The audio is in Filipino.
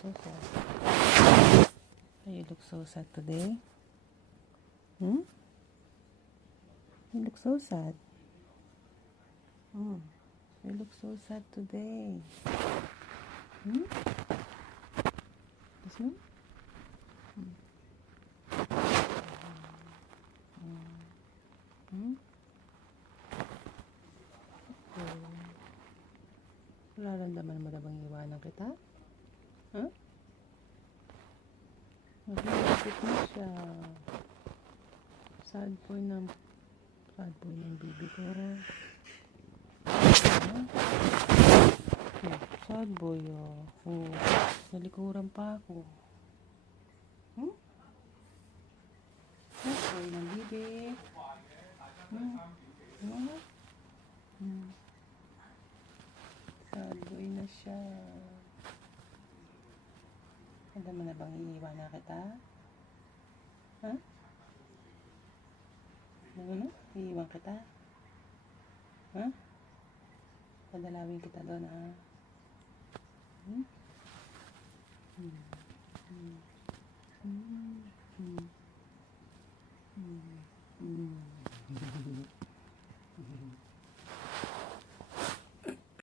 so sad. You look so sad today. You look so sad. You look so sad today. This one? Nararamdaman mo na bang iwanan kita? Nag-iisip na siya. Sad boy ng baby ko. Sad boy, nalikuran pa ako. Sad boy ng baby. Sad boy na siya. Handa mo na bang iiwan na kita? Iiwan kita? Padalawin kita doon,